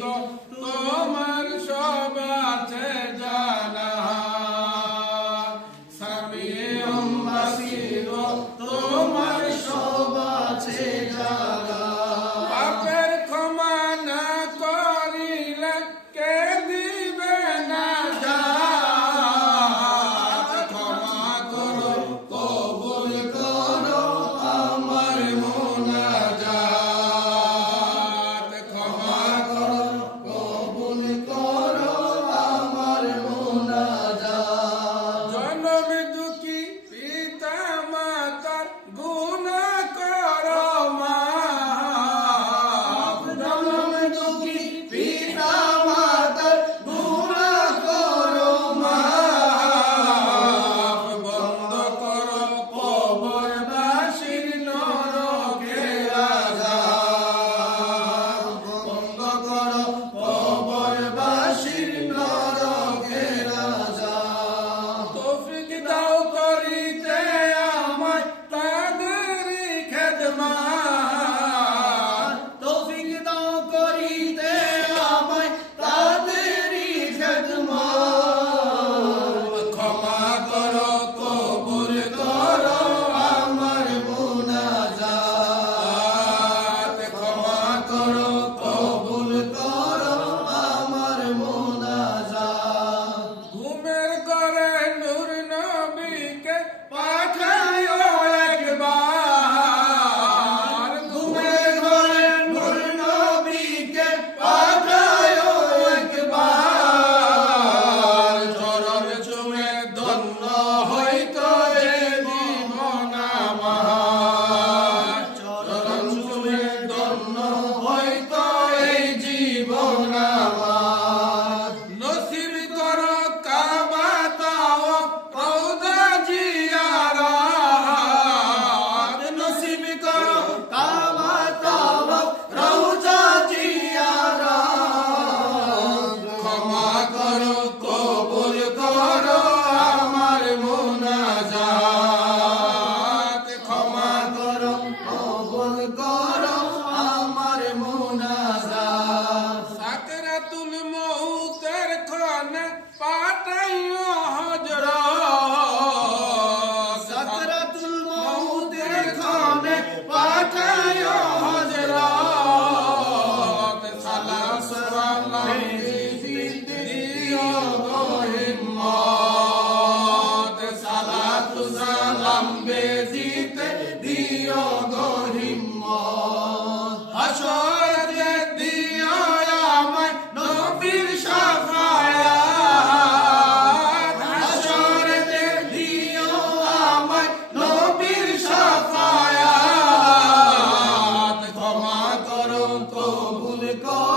গো God.